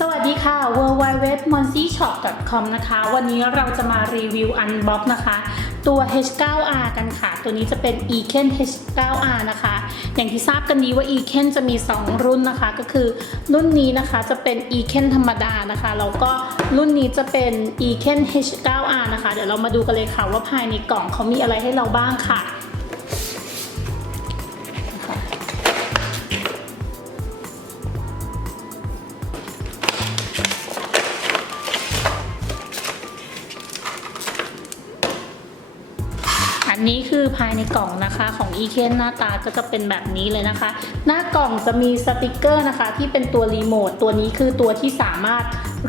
สวัสดีค่ะ w w w m o n c y s h o p c o m นะคะ วันนี้เราจะมารีวิวอันบ็อกนะคะ ตัว H9R กันค่ะ ตัวนี้จะเป็น Eken H9R นะคะ อย่างที่ทราบกันดีว่า Eken จะมี 2 รุ่นนะคะ ก็คือรุ่นนี้นะคะจะเป็น Eken ธรรมดานะคะ แล้วก็รุ่นนี้จะเป็น Eken H9R นะคะ เดี๋ยวเรามาดูกันเลยค่ะว่าภายในกล่องเขามีอะไรให้เราบ้างค่ะ นี้คือภายในกล่องนะคะของ e k e n หน้าตาก็จะเป็นแบบนี้เลยนะคะ หน้ากล่องจะมีสติกเกอร์นะคะ ที่เป็นตัวรีโมทตัวนี้คือตัวที่สามารถ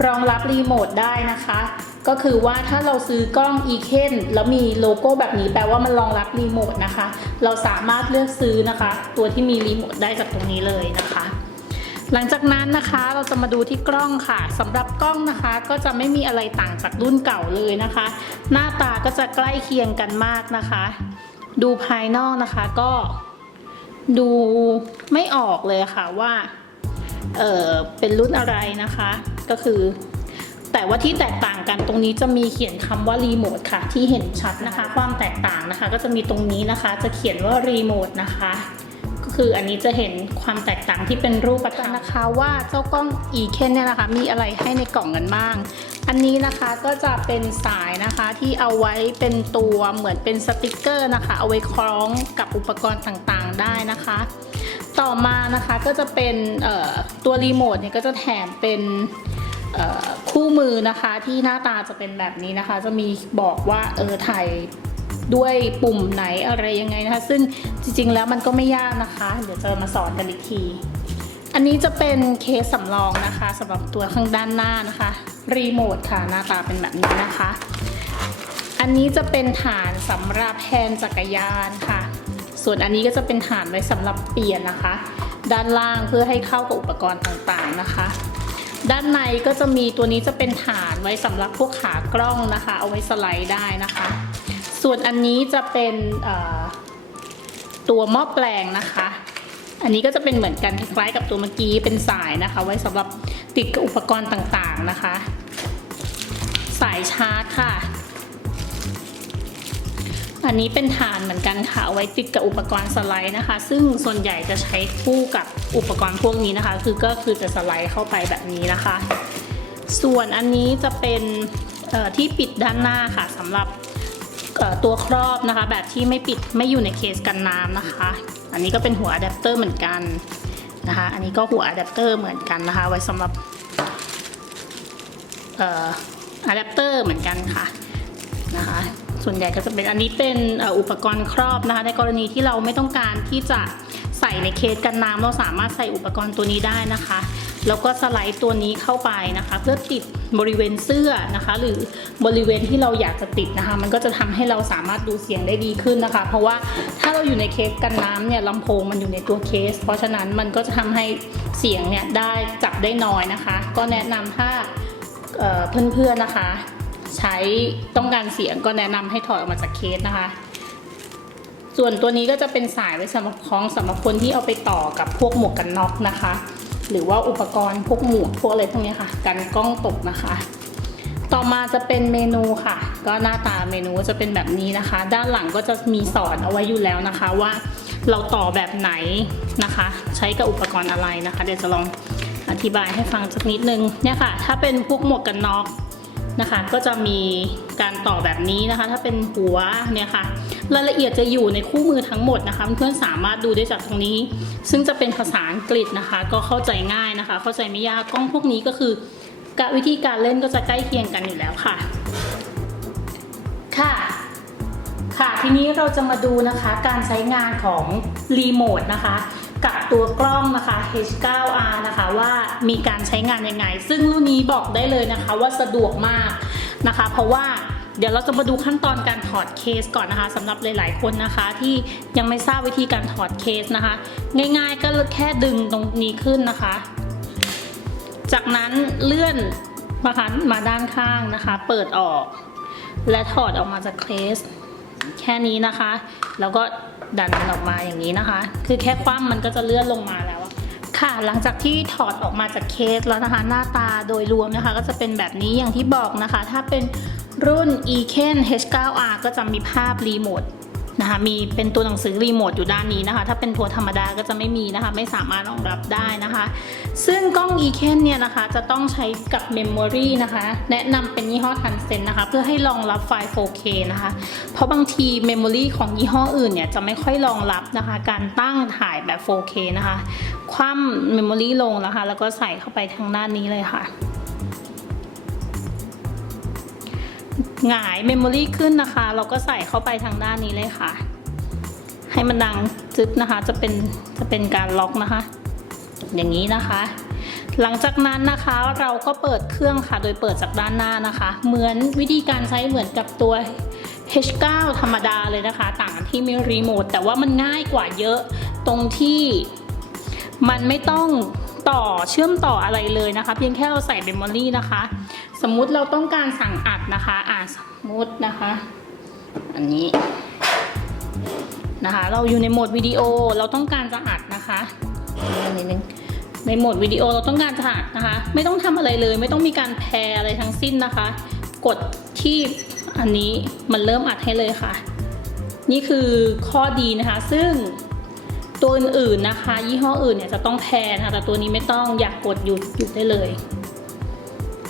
รองรับรีโมทได้นะคะ ก็คือว่าถ้าเราซื้อกล้อง e k e n แล้วมีโลโก้แบบนี้แปลว่ามันรองรับรีโมทนะคะ เราสามารถเลือกซื้อนะคะ ตัวที่มีรีโมทได้จากตรงนี้เลยนะคะ หลังจากนั้นนะคะเราจะมาดูที่กล้องค่ะสำหรับกล้องนะคะ ก็จะไม่มีอะไรต่างจากรุ่นเก่าเลยนะคะ หน้าตาก็จะใกล้เคียงกันมากนะคะ ดูภายนอกนะคะก็ดูไม่ออกเลยค่ะว่าเออเป็นรุ่นอะไรนะคะ ก็คือ แต่ว่าที่แตกต่างกันตรงนี้จะมีเขียนคำว่ารีโมทค่ะ ที่เห็นชัดนะคะ ความแตกต่างนะคะ ก็จะมีตรงนี้นะคะ จะเขียนว่ารีโมทนะคะ คืออันนี้จะเห็นความแตกต่างที่เป็นรูปธรรมนะคะว่าเจ้ากล้อง e k e n เนี่ยนะคะ มีอะไรให้ในกล่องกันบ้าง อันนี้นะคะก็จะเป็นสายนะคะที่เอาไว้เป็นตัวเหมือนเป็นสติกเกอร์นะคะ เอาไว้คล้องกับอุปกรณ์ต่างๆได้นะคะ ต่อมานะคะก็จะเป็นตัวรีโมทเนี่ยก็จะแถมเป็นคู่มือนะคะที่หน้าตาจะเป็นแบบนี้นะคะ จะมีบอกว่าเออถ่าย ด้วยปุ่มไหนอะไรยังไงนะคะ ซึ่งจริงๆแล้วมันก็ไม่ยากนะคะ เดี๋ยวจะมาสอนกันอีกที อันนี้จะเป็นเคสสำรองนะคะสำหรับตัวข้างด้านหน้านะคะรีโมทค่ะหน้าตาเป็นแบบนี้นะคะ อันนี้จะเป็นฐานสำหรับแฮนจักรยานค่ะ ส่วนอันนี้ก็จะเป็นฐานไว้สำหรับเปลี่ยนนะคะ ด้านล่างเพื่อให้เข้ากับอุปกรณ์ต่างๆนะคะด้านในก็จะมีตัวนี้จะเป็นฐานไว้สำหรับพวกขากล้องนะคะ เอาไว้สไลด์ได้นะคะ ส่วนอันนี้จะเป็นตัวหม้อแปลงนะคะ อันนี้ก็จะเป็นเหมือนกันคล้ายกับตัวเมื่อกี้เป็นสายนะคะ ไว้สำหรับติดกับอุปกรณ์ต่างๆนะคะ สายชาร์จค่ะ อันนี้เป็นฐานเหมือนกันค่ะเอาไว้ติดกับอุปกรณ์สไลด์นะคะ ซึ่งส่วนใหญ่จะใช้คู่กับอุปกรณ์พวกนี้นะคะ คือก็คือจะสไลด์เข้าไปแบบนี้นะคะ ส่วนอันนี้จะเป็นที่ปิดด้านหน้าค่ะสำหรับ ตัวครอบนะคะ แบบที่ไม่ปิดไม่อยู่ในเคสกันน้ำนะคะ อันนี้ก็เป็นหัวอะแดปเตอร์เหมือนกันนะคะ อันนี้ก็หัวอะแดปเตอร์เหมือนกันนะคะ ไว้สำหรับอะแดปเตอร์เหมือนกันค่ะนะคะ ส่วนใหญ่ก็จะเป็นอันนี้เป็นอุปกรณ์ครอบนะคะ ในกรณีที่เราไม่ต้องการที่จะใส่ในเคสกันน้ำเราสามารถใส่อุปกรณ์ตัวนี้ได้นะคะ แล้วก็สไลด์ตัวนี้เข้าไปนะคะ เพื่อติดบริเวณเสื้อนะคะ หรือบริเวณที่เราอยากจะติดนะคะ มันก็จะทำให้เราสามารถดูเสียงได้ดีขึ้นนะคะ เพราะว่าถ้าเราอยู่ในเคสกันน้ำเนี่ยลำโพงมันอยู่ในตัวเคส เพราะฉะนั้นมันก็จะทำให้เสียงเนี่ยได้จับได้น้อยนะคะ ก็แนะนำถ้าเอ่อเพื่อนๆนะคะ ใช้ต้องการเสียงก็แนะนำให้ถอดออกมาจากเคสนะคะส่วนตัวนี้ก็จะเป็นสายไว้สำหรับคล้องสำหรับคนที่เอาไปต่อกับพวกหมวกกันน็อกนะคะ หรือว่าอุปกรณ์พวกหมวกพวกอะไรพวกนี้ค่ะ กันกล้องตกนะคะ ต่อมาจะเป็นเมนูค่ะ ก็หน้าตาเมนูจะเป็นแบบนี้นะคะ ด้านหลังก็จะมีสอนเอาไว้อยู่แล้วนะคะว่าเราต่อแบบไหนนะคะ ใช้กับอุปกรณ์อะไรนะคะ เดี๋ยวจะลองอธิบายให้ฟังสักนิดนึงเนี่ยค่ะ ถ้าเป็นพวกหมวกกันน็อก นะคะ ก็จะมีการต่อแบบนี้นะคะ ถ้าเป็นหัวเนี่ยค่ะ รายละเอียดจะอยู่ในคู่มือทั้งหมดนะคะเพื่อนๆสามารถดูได้จากตรงนี้ ซึ่งจะเป็นภาษาอังกฤษนะคะ ก็เข้าใจง่ายนะคะ เข้าใจไม่ยากกล้องพวกนี้ก็คือกวิธีการเล่นก็จะใกล้เคียงกันอยู่แล้วค่ะ ค่ะค่ะทีนี้เราจะมาดูนะคะการใช้งานของรีโมทนะคะ กับตัวกล้องนะคะ H9R นะคะว่ามีการใช้งานยังไง ซึ่งรุ่นนี้บอกได้เลยนะคะว่าสะดวกมากนะคะ เพราะว่าเดี๋ยวเราจะมาดูขั้นตอนการถอดเคสก่อนนะคะสำหรับหลาย ๆ คนนะคะ ที่ยังไม่ทราบวิธีการถอดเคสนะคะ ง่าย ๆ ก็แค่ดึงตรงนี้ขึ้นนะคะ จากนั้นเลื่อนมาคันมาด้านข้างนะคะ เปิดออก และถอดออกมาจากเคส แค่นี้นะคะ แล้วก็ดันมันออกมาอย่างนี้นะคะ คือแค่คว่ำมันก็จะเลื่อนลงมาแล้วค่ะหลังจากที่ถอดออกมาจากเคสแล้วนะคะ หน้าตาโดยรวมนะคะ ก็จะเป็นแบบนี้อย่างที่บอกนะคะ ถ้าเป็นรุ่น e k e n H9R ก็จะมีภาพรีโมท นะคะมีเป็นตัวหนังสือรีโมทอยู่ด้านนี้นะคะ ถ้าเป็นตัวธรรมดาก็จะไม่มีนะคะ ไม่สามารถรองรับได้นะคะ ซึ่งกล้อง e k e n เนี่ยนะคะ จะต้องใช้กับ Memory นะคะ แนะนำเป็นยี่ห้อ Transcend นะคะ เพื่อให้รองรับไฟล์ 4K นะคะ เพราะบางที Memory ของยี่ห้ออื่นเนี่ยจะไม่ค่อยรองรับนะคะ การตั้งถ่ายแบบ 4K นะคะ คว่ำ Memory ลงนะคะ แล้วก็ใส่เข้าไปทางด้านนี้เลยค่ะ หงายเมมโมรีขึ้นนะคะ เราก็ใส่เข้าไปทางด้านนี้เลยค่ะ ให้มันดังจึ๊กนะคะ จะเป็นจะเป็นการล็อกนะคะ อย่างนี้นะคะ หลังจากนั้นนะคะเราก็เปิดเครื่องค่ะ โดยเปิดจากด้านหน้านะคะ เหมือนวิธีการใช้เหมือนกับตัว H9 ธรรมดาเลยนะคะ ต่างที่มีรีโมทแต่ว่ามันง่ายกว่าเยอะตรงที่มันไม่ต้อง ต่อเชื่อมต่ออะไรเลยนะคะ เพียงแค่เราใส่เมมโมรีนะคะ สมมุติเราต้องการสั่งอัดนะคะอ่าสมมุตินะคะ อันนี้นะคะ เราอยู่ในโหมดวิดีโอเราต้องการจะอัดนะคะนิดนึงในโหมดวิดีโอเราต้องการจะอัดนะคะ ไม่ต้องทำอะไรเลย ไม่ต้องมีการแพรอะไรทั้งสิ้นนะคะ กดที่อันนี้มันเริ่มอัดให้เลยค่ะ นี่คือข้อดีนะคะ ซึ่ง ตัวอื่นๆนะคะ ยี่ห้ออื่นเนี่ยจะต้องแพรนะคะแต่ตัวนี้ไม่ต้องอยากกดหยุดหยุดได้เลย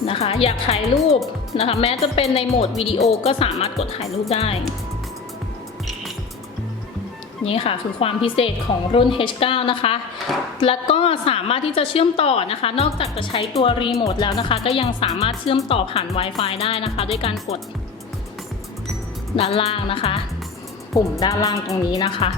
นะคะ อยากถ่ายรูปนะคะ แม้จะเป็นในโหมดวิดีโอก็สามารถกดถ่ายรูปได้ นี่ค่ะคือความพิเศษของรุ่น H9 นะคะ แล้วก็สามารถที่จะเชื่อมต่อนะคะ นอกจากจะใช้ตัวรีโมทแล้วนะคะ ก็ยังสามารถเชื่อมต่อผ่าน Wi-Fi ได้นะคะ ด้วยการกดด้านล่างนะคะ ปุ่มด้านล่างตรงนี้นะคะ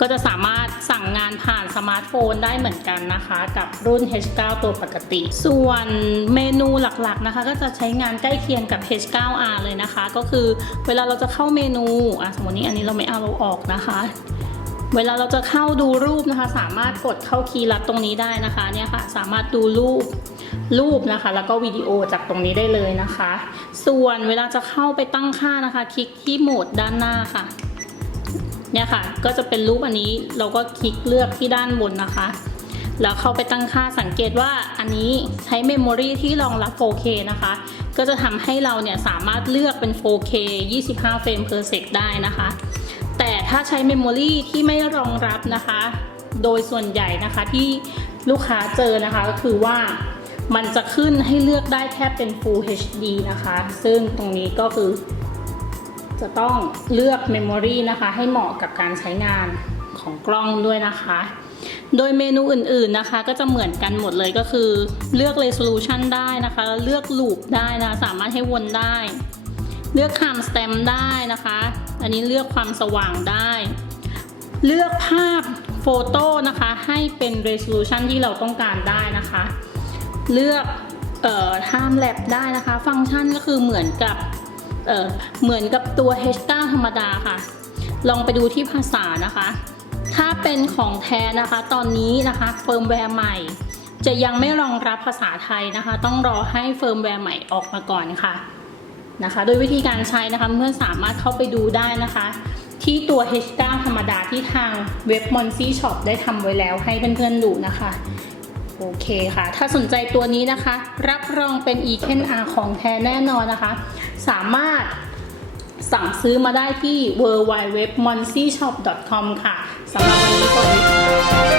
ก็จะสามารถสั่งงานผ่านสมาร์ทโฟนได้เหมือนกันนะคะ กับรุ่น H9 ตัวปกติ ส่วนเมนูหลักๆนะคะ ก็จะใช้งานใกล้เคียงกับ H9R เลยนะคะ ก็คือเวลาเราจะเข้าเมนูอะสมมตินี้อันนี้เราไม่เอาเราออกนะคะเวลาเราจะเข้าดูรูปนะคะ สามารถกดเข้าคีย์ลัดตรงนี้ได้นะคะเนี่ยค่ะสามารถดูรูปรูปนะคะ แล้วก็วิดีโอจากตรงนี้ได้เลยนะคะ ส่วนเวลาจะเข้าไปตั้งค่านะคะ คลิกที่โหมดด้านหน้าค่ะ เนี่ยค่ะ ก็จะเป็นรูปอันนี้เราก็คลิกเลือกที่ด้านบนนะคะ แล้วเข้าไปตั้งค่าสังเกตว่าอันนี้ใช้เมมโมรีที่รองรับ 4K นะคะ ก็จะทำให้เราเนี่ยสามารถเลือกเป็น 4K 25 เฟรม per sec ได้นะคะ แต่ถ้าใช้เมมโมรีที่ไม่รองรับนะคะ โดยส่วนใหญ่นะคะที่ลูกค้าเจอนะคะก็คือว่ามันจะขึ้นให้เลือกได้แค่เป็น Full HD นะคะ ซึ่งตรงนี้ก็คือ จะต้องเลือกเมมโมรีนะคะให้เหมาะกับการใช้งานของกล้องด้วยนะคะ โดยเมนูอื่นๆนะคะ ก็จะเหมือนกันหมดเลยก็คือ เลือก resolution ได้นะคะ เลือก loop ได้นะสามารถให้วนได้ เลือก time stamp ได้นะคะ อันนี้เลือกความสว่างได้ เลือกภาพโฟโต้นะคะให้เป็น resolution ที่เราต้องการได้นะคะ เลือกเอ่อ time lapse ได้นะคะ ฟังก์ชันก็คือเหมือนกับเอ่อเหมือนกับ ตัว H9 ธรรมดาค่ะ ลองไปดูที่ภาษานะคะ ถ้าเป็นของแท้นะคะ ตอนนี้นะคะเฟิร์มแวร์ใหม่ จะยังไม่รองรับภาษาไทยนะคะ ต้องรอให้เฟิร์มแวร์ใหม่ออกมาก่อนค่ะนะคะ โดยวิธีการใช้นะคะเพื่อนสามารถเข้าไปดูได้นะคะ ที่ตัว H9 ธรรมดาที่ทางเว็บ m o n c y Shop ได้ทำไว้แล้วให้เพื่อนๆดูนะคะโอเคค่ะ ถ้าสนใจตัวนี้นะคะ รับรองเป็น e k e n R ของแท้แน่นอนนะคะ สามารถ สั่งซื้อมาได้ที่ www.monsyshop.com ค่ะสำหรับวันนี้สวัสดีค่ะ